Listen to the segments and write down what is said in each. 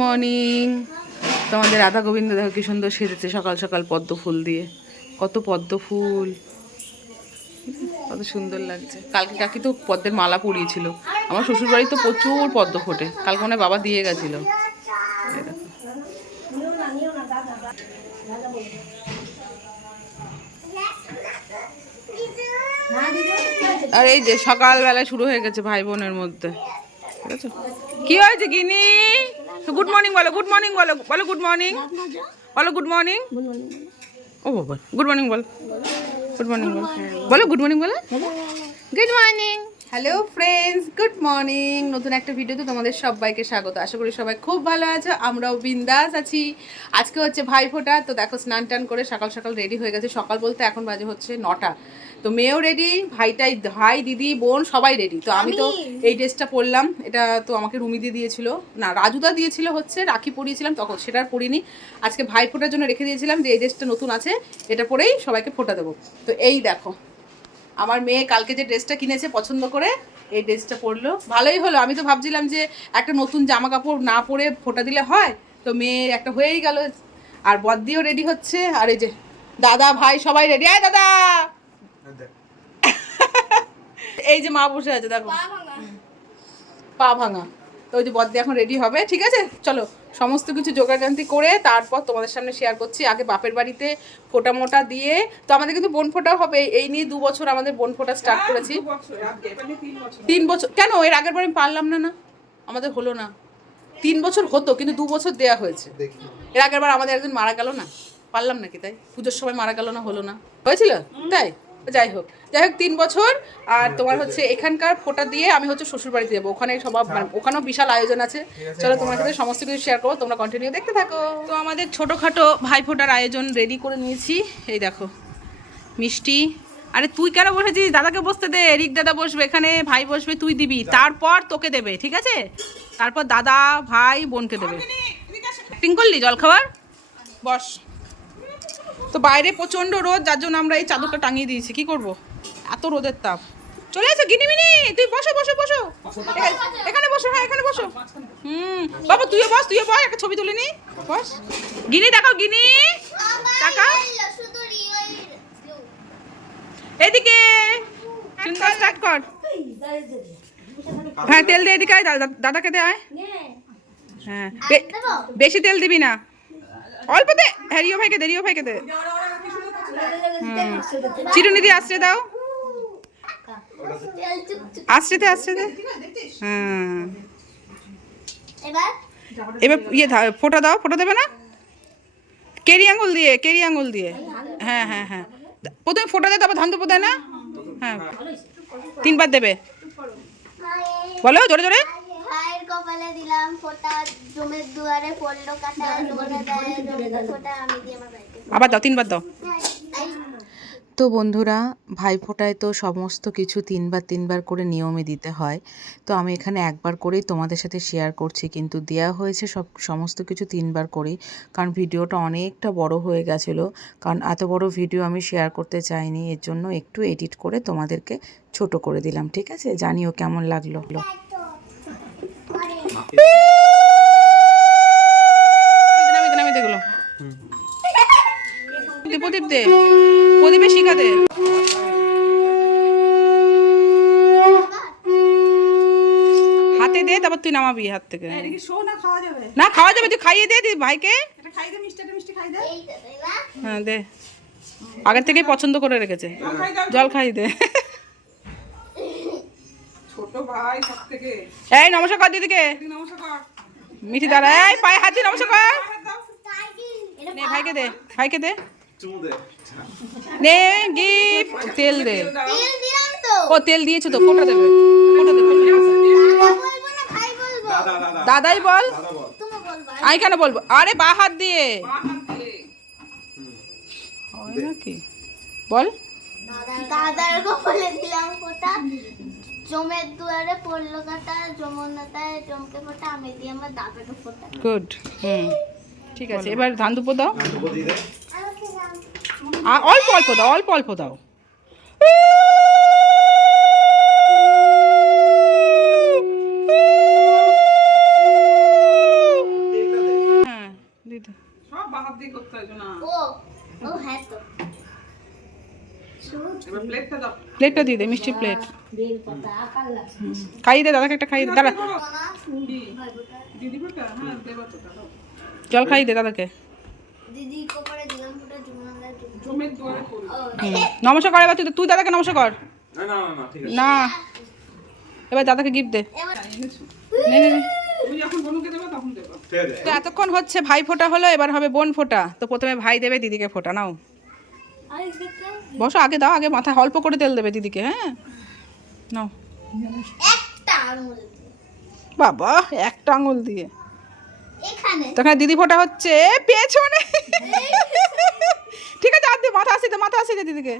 Morning তোমাদের রাধা গোবিন্দ দেখো কি সুন্দর সেজেছে সকাল সকাল পদ্ম ফুল দিয়ে। কত পদ্ম ফুল। কত সুন্দর লাগছে। কালকে কাকি তো পদ্মের মালা পরিয়েছিল। আমার শ্বশুর বাড়ি তো প্রচুর পদ্ম ফোটে। কালকে মনে বাবা দিয়ে গেছিল। আর এই যে সকালবেলায় শুরু হয়ে গেছে ভাই বোনের মধ্যে। কি হয়েছে গিনি? গুড মর্নিং বলো, গুড মর্নিং বলো বলো গুড মর্নিং। বলো গুড মর্নিং। ও বাবা, গুড মর্নিং বল। গুড মর্নিং বল। বলো গুড মর্নিং বলো। Good morning. Hello friends good morning নতুন একটা ভিডিওতে তোমাদের সবাইকে স্বাগত। আশা করি সবাই খুব ভালো আছো, আমরাও বিন্দাস আছি। আজকে হচ্ছে ভাইফোঁটা, তো দেখো স্নান টান করে সকাল সকাল রেডি হয়ে গেছে। সকাল বলতে এখন বাজে হচ্ছে নটা। তো মেয়েও রেডি ভাইটাই ভাই দিদি বোন সবাই রেডি তো আমি তো এই ড্রেসটা পরলাম এটা তো আমাকে রুমি দিয়ে দিয়েছিল। না রাজুদা দিয়েছিল হচ্ছে রাখি পরিয়েছিলাম তখন সেটা আর পরিনি। আজকে ভাই ফোটার জন্য রেখে দিয়েছিলাম যে এই ড্রেসটা নতুন আছে এটা পরেই সবাইকে ফোটা দেবো। তো এই দেখো আমার মেয়ে কালকে যে ড্রেসটা কিনেছে পছন্দ করে এই ড্রেসটা পরলো। ভালোই হলো আমি তো ভাবছিলাম যে একটা নতুন জামা কাপড় না পরে ফোটা দিলে হয় তো মেয়ে একটা হয়েই গেল। আর বদ্দিও রেডি হচ্ছে আর এই যে দাদা ভাই সবাই রেডি আয় দাদা! এই যে মা বসে আছে দেখো। পা ভাঙা। তো ওই যে বদ্দি এখন রেডি হবে ঠিক আছে? চলো সমস্ত কিছু জোগাড়জান্তি করে তারপর তোমাদের সামনে শেয়ার করছি। আগে বাপের বাড়িতে ফোটা মোটা দিয়ে তো আমাদের কিন্তু বোন ফোটা হবে। এই নিয়ে দু বছর আমাদের বোন ফোটা স্টার্ট করেছি। তিন বছর। কেন? এর আগের বার আমি পারলাম না না? আমাদের হলো না। তিন বছর হতো কিন্তু দু বছর দেয়া হয়েছে। এর আগের বার আমাদের একজন মারা গেল না? পারলাম নাকি তাই? পুজোর সময় মারা গেল না হলো না? হয়েছিল? তাই? যাই হোক যাই হোক তিন বছর আর তোমার হচ্ছে এখানকার ফোটা দিয়ে আমি হচ্ছে শ্বশুর বাড়িতে যাব ওখানে সব মানে ওখানেও বিশাল আয়োজন আছে। চলো তোমার সাথে সমস্ত কিছু শেয়ার করব তোমরা কন্টিনিউ দেখতে থাকো। তো আমাদের ছোটোখাটো ভাই ফোটার আয়োজন রেডি করে নিয়েছি। এই দেখো মিষ্টি। আরে তুই কেন বসেছিস? দাদাকে বসতে দে। এরিক দাদা বসবে এখানে ভাই বসবে তুই দিবি। তারপর তোকে দেবে ঠিক আছে? তারপর দাদা ভাই বোনকে দেবে। টিং করলি জল খাবার বস। তো বাইরে প্রচণ্ড রোদ যার জন্য আমরা এই চাদরটা টাঙিয়ে দিয়েছি। কি করব? এত রোদের তাপ। চলে আসো গিনিমিনি তুই বসো বসো বসো। এখানে- বসো হ্যাঁ এখানে বসো। হুম। বাবা তুইও বস তুইও বস একটা ছবি তুলে নি। বস। গিনি দেখাও গিনি টাকা এদিকে। সুন্দর স্টার্ট কর। হ্যাঁ তেল দে এদিকে আয় দাদা- দাদাকে দে আয়। হ্যাঁ বেশি তেল দিবি না। অল্প দে হ্যাঁ রিও ভাইকে দে রিও ভাইকে দে। চিরুনি দিয়ে আশ্রে দাও। আশ্রে দে আশ্রে দে হ্যাঁ এবার ইয়ে ফোঁটা দাও ফোঁটা দেবে না? কেরি আঙুল দিয়ে কেরি আঙুল দিয়ে। হ্যাঁ হ্যাঁ হ্যাঁ। প্রথমে ফোটা দেয় তারপর ধান দেবো দেয় না? হ্যাঁ। তিনবার দেবে। বলো জোরে জোরে। ভাইয়ের কপালে দিলাম ফোঁটা জমের দুয়ারে পড়ল কাটা ফোঁটা আমি দিয়ে আমার বাড়িতে আবার দাও তিনবার দাও। তো বন্ধুরা ভাইফোঁটায় তো সমস্ত কিছু তিনবার তিনবার করে নিয়মে দিতে হয়। তো আমি এখানে একবার করেই তোমাদের সাথে শেয়ার করছি কিন্তু দেয়া হয়েছে সব সমস্ত কিছু তিনবার করেই। কারণ ভিডিওটা অনেকটা বড় হয়ে গেছিল। কারণ এত বড় ভিডিও আমি শেয়ার করতে চাইনি এর জন্য একটু এডিট করে তোমাদেরকে ছোট করে দিলাম ঠিক আছে? জানিও কেমন লাগল নামি দে, নামি দে এগুলো। দে, প্রদীপ দে। প্রদীপে শিখা দে। হাতে দে তারপর তুই নামাবি হাত থেকে। না খাওয়া যাবে। তুই খাইয়ে দে তুই ভাইকে। হ্যাঁ দে। আগের থেকেই পছন্দ করে রেখেছে। জল খাই দে। এই নমস্কার কর দিদিকে। মিঠি দাঁড়া এই পায়ে হাত দিয়ে নমস্কার কর। নে ভাইকে দে ভাইকে দে। নে গিফট তেল দে। ও তেল দিয়েছ তো ফোটা দেবে ফোটা দে ফোটা দে। দাদা বলব না ভাই বলব। দাদাই বল। তুমি আমি কেন বলব? আরে বা হাত দিয়ে। নাকি? বল। দাদার কপালে দিলাম ফোঁটা জমের দুয়ারে পড়ল কাটা যমুনাতায় জমকে ফোঁটা আমি দিয়ে আমার দাদাকে ফোঁটা। গুড হুম ঠিক আছে এবার ধান দুপো দাও। অল্প অল্প দাও অল্প অল্প দাও। করতে হয় না ও ও হ্যাঁ প্লেটটা দাও। প্লেটটা দিয়ে দে মিষ্টি প্লেট খাইয়ে দে দাদাকে একটা খাইয়ে দে দিদি ফোটা হ্যাঁ দেবা তো দাও জল খাইয়ে দে দাদাকে। দিদি কোপারে দিলাম ফোটা জুমনাদার জমের দুয়ারে পড়ি ও নমস্কার করে এবার তুই তুই দাদাকে নমস্কার কর। না না না না ঠিক আছে। না। এবার দাদাকে গিফট দে। তো এতক্ষণ হচ্ছে ভাই ফোটা হলো এবার হবে বোন ফোটা। তো প্রথমে ভাই দেবে দিদিকে ফোটা নাও। বসো আগে দাও আগে মাথায় অল্প করে তেল দেবে দিদিকে হ্যাঁ? নাও। বাবা একটা আঙুল দিয়ে। তখন দিদি ফোটা হচ্ছে পেছনে ঠিক আছে আর দে মাথা আসি দে মাথা আসি দে দিদিকে।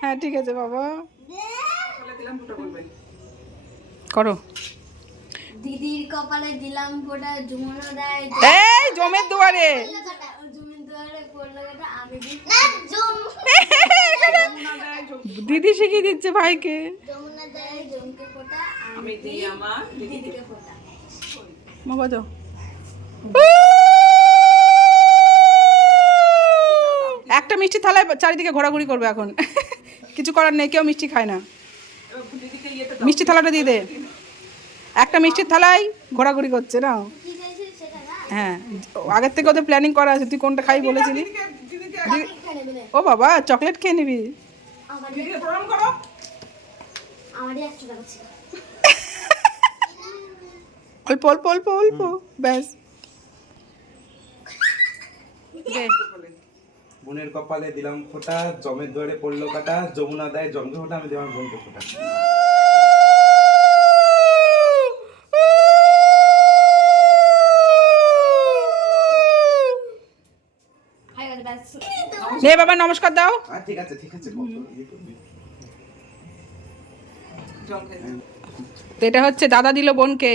হ্যাঁ ঠিক আছে বাবা। করো। দিদির কপালে দিলাম ফোটা জুমনা দেয়। এই জমের দুয়ারে। দিদি শিখিয়ে দিচ্ছে ভাইকে। দেয় জমকে ফোটা আমি দিই আমার দিদিকে। ফোটা। বাবা যাও একটা মিষ্টি থালায় চারিদিকে ঘোরাঘুরি করবে এখন। কিছু করার নেই কেউ মিষ্টি খায় না। মিষ্টি থালাটা দিয়ে দে। একটা মিষ্টির থালায় ঘোরাঘুরি করছে না? হ্যাঁ আগের থেকে ওদের প্ল্যানিং করা আছে। তুই কোনটা খাই বলেছিলি? ও বাবা চকলেট খেয়ে নিবি আমার আমারই একশো টাকা ছিল অল্প অল্প অল্প অল্প ব্যাস। বোনের কপালে দিলাম ফোঁটা জমের দুয়ারে পড়ল কাটা যমুনা দেয় জমকে ফোঁটা আমি দিলাম বোনকে ফোঁটা। হাই নে বাবা নমস্কার দাও। ঠিক আছে ঠিক আছে তো এটা হচ্ছে দাদা দিল বোনকে।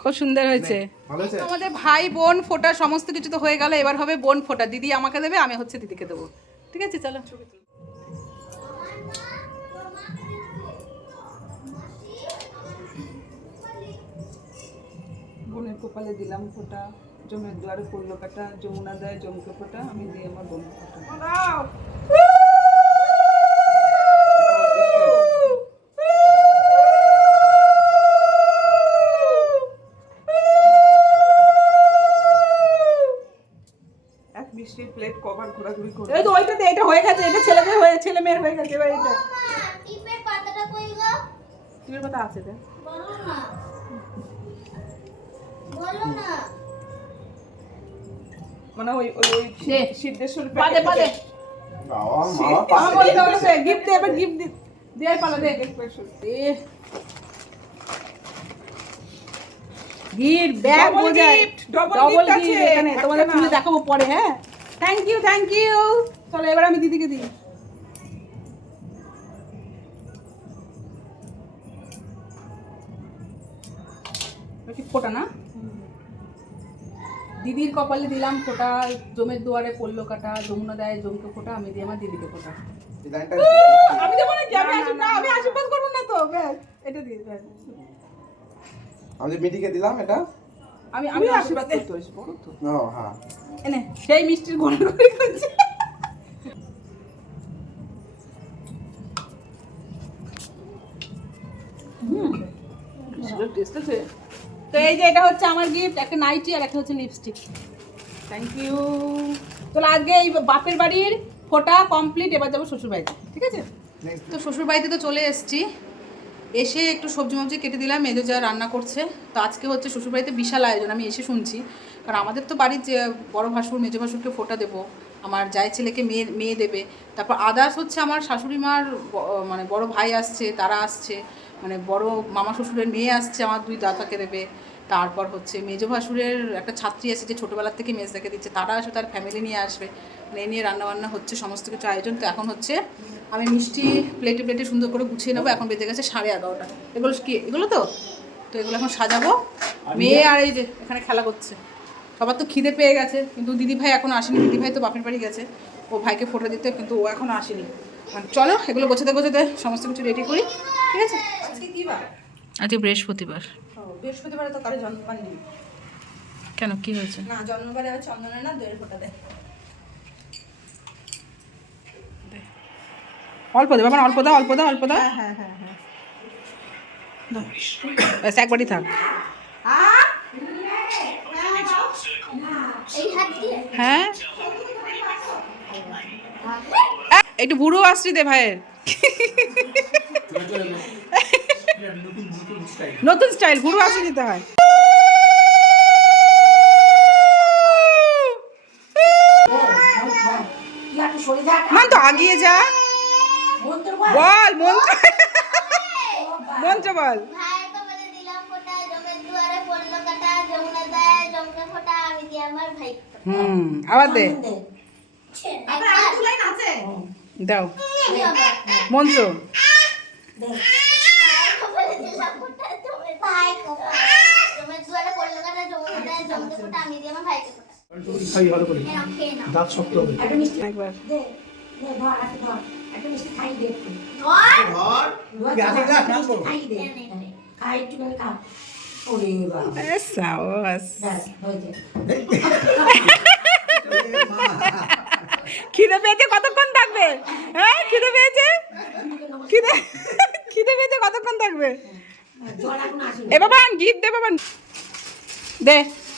খুব সুন্দর হয়েছে। ভালো আছে? আমাদের ভাই বোন ফোটা সমস্ত কিছু তো হয়ে গেল। এবার হবে বোন ফোটা। দিদি আমাকে দেবে আমি হচ্ছে দিদিকে দেবো। ঠিক আছে চলো। বোনের কপালে দিলাম ফোঁটা। জমের দুয়ারে পড়ল কাটা। যমুনা দেয় জমকে ফোঁটা। আমি দিই আমার বোন ফোঁটা। মিষ্টির প্লেট কভার ঘোরাঘুরি করে এই তো ওইটাতে এটা হয়ে গেছে এটা ছেলেদের হয়ে ছেলে মেয়ের হয়ে গেছে এবার এটা টিপের পাতাটা কই গো? টিভির কথা আছে এটা। বলো না। বলো না। মানে ওই ওই ওই সিদ্ধেশ্বর পাদে পাদে। বাবা মা আমার বলি গিফট দে এবার গিফট দে দে পালা দে। দে গিফট ব্যাগ Double বোঝায় gift, double ডবল gift আছে, এখানে তোমাদের খুলে দেখাবো পরে হ্যাঁ? থ্যাংক ইউ থ্যাংক ইউ চলো এবার আমি দিদিকে দিই। ফোটা না? দিদির কপালে দিলাম ফোটা জমের দুয়ারে পড়ল কাটা যমুনা দেয় জমকে ফোটা আমি দিই আমার দিদিকে ফোটা। আমি দেবো না আমি আশীর্বাদ না আমি আশীর্বাদ করব না তো ব্যাস এটা দিয়ে ব্যাস। আমি মিটিকে দিলাম এটা আমি আমি আশীর্বাদ করতে হয়েছে বড় তো। ও হ্যাঁ। এনে সেই মিষ্টির ঘন করে করছে টেস্ট আছে। তো এই যে এটা হচ্ছে আমার গিফট একটা নাইটি আর একটা হচ্ছে লিপস্টিক থ্যাংক ইউ চলো আজকে এই বাপের বাড়ির ফোটা কমপ্লিট এবার যাব শ্বশুর বাড়িতে ঠিক আছে? তো শ্বশুর বাড়িতে তো চলে এসেছি। এসে একটু সবজি মবজি কেটে দিলাম মেজো যা রান্না করছে। তো আজকে হচ্ছে শ্বশুরবাড়িতে বিশাল আয়োজন, আমি এসে শুনছি। কারণ আমাদের তো বাড়ির যে বড়ো ভাসুর, মেজো ভাসুরকে ফোটা দেবো, আমার যাই ছেলেকে মেয়ে মেয়ে দেবে। তারপর আদার্স হচ্ছে আমার শাশুড়ি মার মানে বড় ভাই আসছে, তারা আসছে মানে বড় মামা শ্বশুরের মেয়ে আসছে, আমার দুই দাদাকে দেবে। তারপর হচ্ছে মেজো ভাসুরের একটা ছাত্রী আছে যে ছোটোবেলার থেকে মেজ দেখে দিচ্ছে তারা আসবে তার ফ্যামিলি নিয়ে আসবে। মানে নিয়ে রান্নাবান্না হচ্ছে সমস্ত কিছু আয়োজন তো এখন হচ্ছে আমি মিষ্টি প্লেটে প্লেটে সুন্দর করে গুছিয়ে নেব এখন বেজে গেছে সাড়ে এগারোটা। এগুলো কি এগুলো তো? তো এগুলো এখন সাজাবো। মেয়ে আর এই যে এখানে খেলা করছে। সবার তো খিদে পেয়ে গেছে কিন্তু দিদি ভাই এখন আসেনি। দিদি ভাই তো বাপের বাড়ি গেছে। ও ভাইকে ফোটো দিতে কিন্তু ও এখন আসেনি। আর চলো এগুলো গোছাতে গোছাতে সমস্ত কিছু রেডি করি ঠিক আছে? আজকে কি বার? আজকে বৃহস্পতিবার। বৃহস্পতিবারে তো কারও জন্মবার নেই কেন? কি হয়েছে? না জন্মবারে আর চন্দনে না দইয়ের ফোঁটা দেয়। অল্প দে বাবা অল্প দাও অল্প দাও অল্প দা হ্যাঁ হ্যাঁ হ্যাঁ, হ্যাঁ। ব্যাস একবারই থাক। হ্যাঁ? একটু বুড়ো আসছি দে ভাইয়ের। নতুন স্টাইল গুরু আসে নিতে হয়। মান তো আগিয়ে যা। বল মন্ত্র। মন্ত্র বল। হুম আবার দে। দাও। মন্ত্র। খিদে পেয়েছে কতক্ষণ থাকবে? হ্যাঁ খিদে পেয়েছে? খিদে খিদে পেয়েছে কতক্ষণ থাকবে? এ বাবা গিফট দে বাবা দে।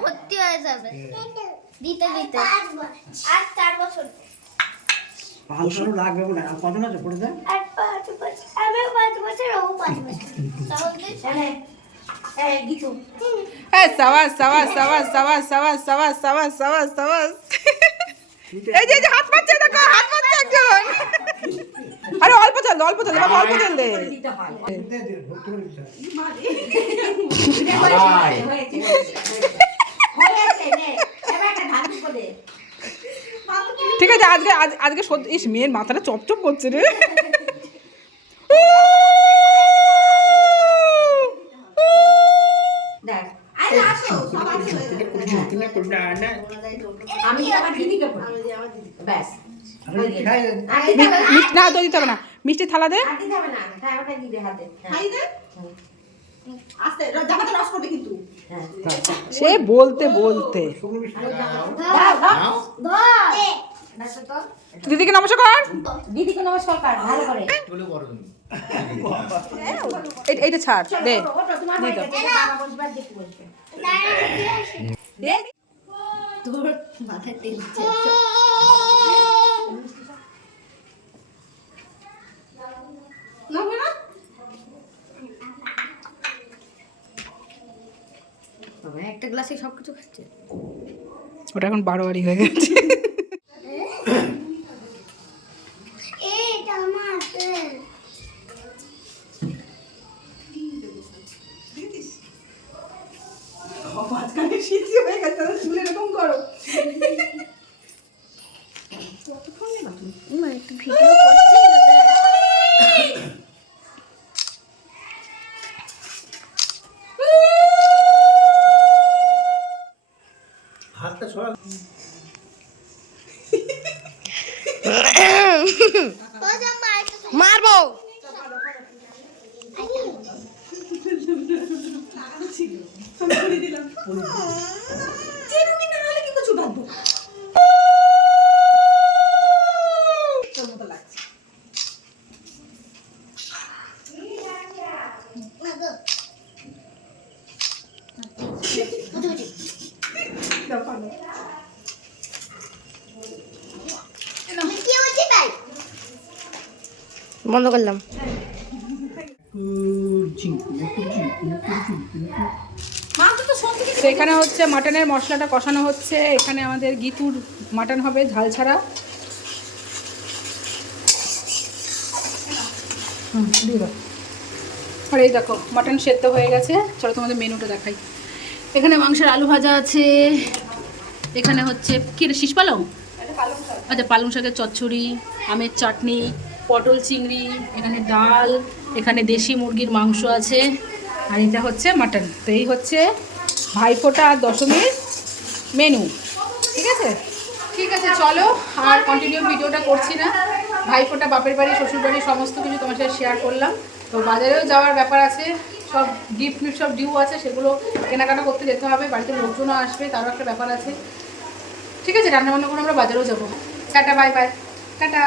ভর্তি হয়ে যাবে। দিতে দিতে। আর চার বছর। পাঁচশো লাগবে না কত আছে পড়ে দেয় আর পাঁচ বছর। আমি পাঁচ বছর ও পাঁচ বছর। তাহলে এই সাবাস সাবাস সাবাস সাবাস সাবাস সাবাস সাবাস সাবাস সাবাস। এই যে হাত পাচ্ছে দেখো হাত পাচ্ছে একজন। আরে অল্প তেল অল্প বাবা অল্প দে। দিতে ঠিক আছে আজকে আজ- আজকে সত্যি ইস মেয়ের মাথাটা চপচপ করছে রে। না তো দিতে হবে না। মিষ্টি থালা দে। সে বলতে বলতে। দিদিকে নমস্কার দিদিকে নমস্কার ভালো করে। এইটা ছাড় দে। তোর মাথায় তেল একটা গ্লাসে সব কিছু খাচ্ছে। ওটা এখন বারোয়ারি হয়ে গেছে। ছিল। আমি করে দিলাম। চিরুনি না হলে কি কিছু বাঁধবো বন্ধ করলাম। হ্যাঁ। তো এখানে হচ্ছে মাটনের মশলাটা কষানো হচ্ছে। এখানে আমাদের গিতুর মাটন হবে ঝাল ছাড়া। হুম আর এই দেখো মাটন সেদ্ধ হয়ে গেছে। চলো তোমাদের মেনুটা দেখাই। এখানে মাংসের আলু ভাজা আছে। এখানে হচ্ছে কি রে, শীষ পালং? আচ্ছা পালং শাকের চচ্চড়ি আমের চাটনি পটল চিংড়ি, এখানে ডাল, এখানে দেশি মুরগির মাংস আছে, আর এটা হচ্ছে মাটন। তো এই হচ্ছে ভাইফোঁটা আর দশমীর মেনু ঠিক আছে? ঠিক আছে, চলো, আর কন্টিনিউ ভিডিওটা করছি না। ভাইফোঁটা, বাপের বাড়ি, শ্বশুর বাড়ি, সমস্ত কিছু তোমার সাথে শেয়ার করলাম। তো বাজারেও যাওয়ার ব্যাপার আছে, সব গিফট ফিফট সব ডিউ আছে, সেগুলো কেনাকাটা করতে যেতে হবে, বাড়িতে লোকজনও আসবে, তারও একটা ব্যাপার আছে। ঠিক আছে, রান্নাবান্না করে আমরা বাজারেও যাব। Tata bye bye tata.